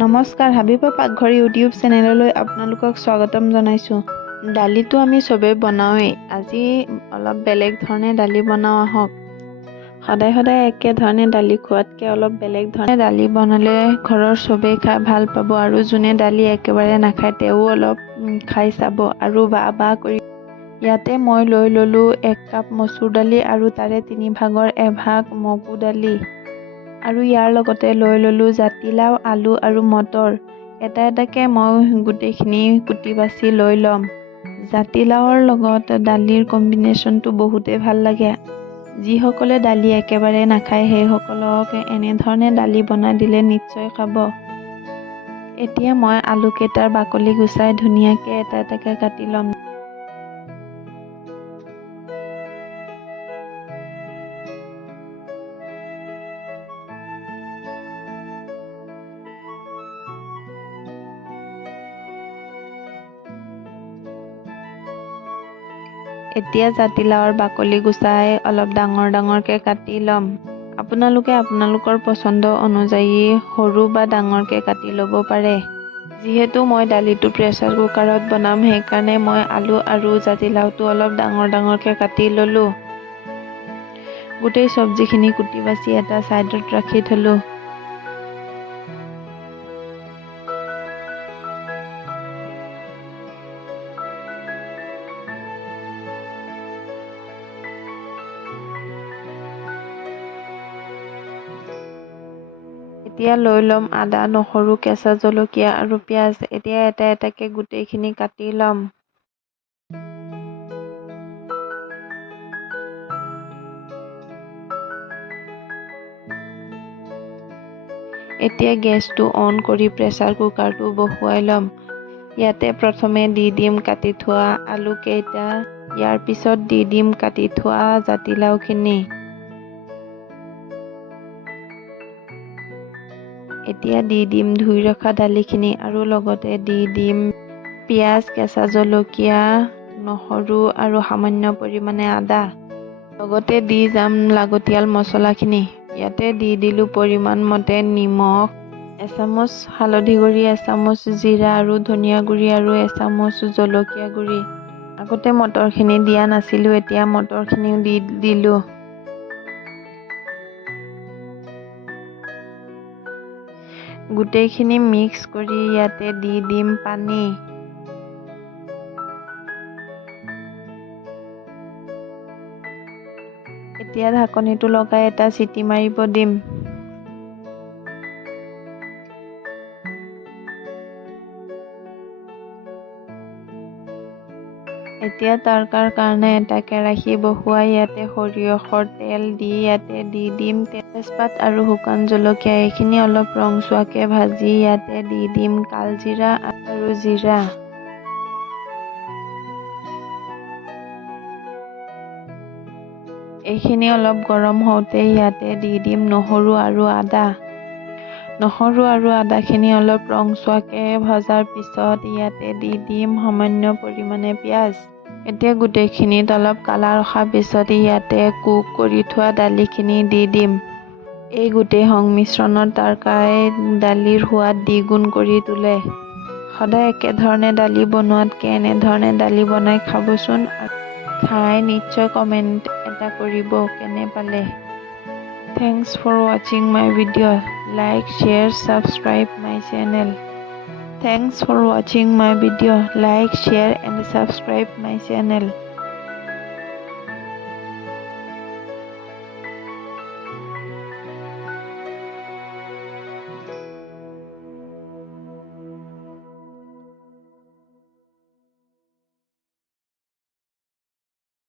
নমস্কাৰ, হাবিবা পাকঘৰ ইউটিউব চেনেললৈ আপোনালোকক স্বাগতম জনাইছোঁ। দালিটো আমি চবেই বনাওঁৱেই। আজি অলপ বেলেগ ধৰণে দালি বনাওঁ আহক। সদায় একে ধৰণে দালি খোৱাতকৈ অলপ বেলেগ ধৰণে দালি বনালে ঘৰৰ চবেই খাই ভাল পাব আৰু যোনে দালি একেবাৰে নাখায় তেওঁ অলপ খাই চাব আৰু বা কৰি। ইয়াতে মই লৈ ল'লোঁ 1 কাপ মচুৰ দালি আৰু তাৰে 3 ভাগৰ 1 ভাগ মগু দালি আৰু ইয়াৰ লগতে লৈ ল'লোঁ জাতিলাও, আলু আৰু মটৰ। এটাকে মই গোটেইখিনি কুটি বাছি লৈ ল'ম। জাতিলাওৰ লগত দালিৰ কম্বিনেশ্যনটো বহুতেই ভাল লাগে। যিসকলে দালি একেবাৰে নাখায় সেইসকলক এনেধৰণে দালি বনাই দিলে নিশ্চয় খাব। এতিয়া মই আলুকেইটাৰ বাকলি গুচাই ধুনীয়াকৈ এটাকে কাটি ল'ম। এতিয়া জাতিলাওৰ বাকলি গুচাই অলপ ডাঙৰকৈ কাটি ল'ম। আপোনালোকে আপোনালোকৰ পচন্দ অনুযায়ী সৰু বা ডাঙৰকৈ কাটি ল'ব পাৰে। যিহেতু মই দালিটো প্ৰেছাৰ কুকাৰত বনাম সেইকাৰণে মই আলু আৰু জাতিলাওটো অলপ ডাঙৰকৈ কাটি ল'লোঁ। গোটেই চব্জিখিনি কুটি বাছি এটা ছাইডত ৰাখি থ'লোঁ। এতিয়া লৈ ল'ম আদা, নহৰু, কেঁচা জলকীয়া আৰু পিঁয়াজ। এতিয়া এটাকে গোটেইখিনি কাটি ল'ম। এতিয়া গেছটো অন কৰি প্ৰেছাৰ কুকাৰটো বহুৱাই ল'ম। ইয়াতে প্ৰথমে দি দিম কাটি থোৱা আলুকেইটা, ইয়াৰ পিছত দি দিম কাটি থোৱা জাতিলাওখিনি। এতিয়া দি দিম ধুই ৰখা দালিখিনি আৰু লগতে দি দিম পিঁয়াজ, কেঁচা জলকীয়া, নহৰু আৰু সামান্য পৰিমাণে আদা। লগতে দি যাম লাগতিয়াল মছলাখিনি। ইয়াতে দি দিলোঁ পৰিমাণ মতে নিমখ, 1 চামুচ হালধি গুড়ি, 1 চামুচ জিৰা আৰু ধনিয়া গুড়ি আৰু 1 চামুচ জলকীয়া গুড়ি। আগতে মটৰখিনি দিয়া নাছিলোঁ, এতিয়া মটৰখিনিও দি দিলোঁ। গোটেইখিনি মিক্স কৰি ইয়াতে দি দিম পানী। এতিয়া ঢাকনিটো লগাই এটা চিটি মাৰিব দিম। এতিয়া তৰকাৰ কাৰণে এটা কেৰাহী বহুৱাই ইয়াতে সৰিয়হৰ তেল দি ইয়াতে দি দিম তেজপাত আৰু শুকান জলকীয়া। এইখিনি অলপ ৰংচোৱাকৈ ভাজি ইয়াতে দি দিম কালজিৰা আৰু জিৰা। এইখিনি অলপ গৰম হওঁতে ইয়াতে দি দিম নহৰু আৰু আদা। নহৰু আৰু আদাখিনি অলপ ৰংচোৱাকৈ ভজাৰ পিছত ইয়াতে দি দিম সামান্য পৰিমাণে পিঁয়াজ। এতিয়া গোটেইখিনিত অলপ কালাৰ অহাৰ পিছত ইয়াতে কুক কৰি থোৱা দালিখিনি দি দিম। এই গোটেই সংমিশ্ৰণৰ তৰকাই দালিৰ সোৱাদ দ্বিগুণ কৰি তোলে। সদায় একেধৰণে দালি বনোৱাতকৈ এনেধৰণে দালি বনাই খাবচোন। খাই নিশ্চয় কমেণ্ট এটা কৰিব কেনে পালে। Thanks for watching my video. Like, share, subscribe my channel. Thanks for watching my video. Like, share and subscribe my channel.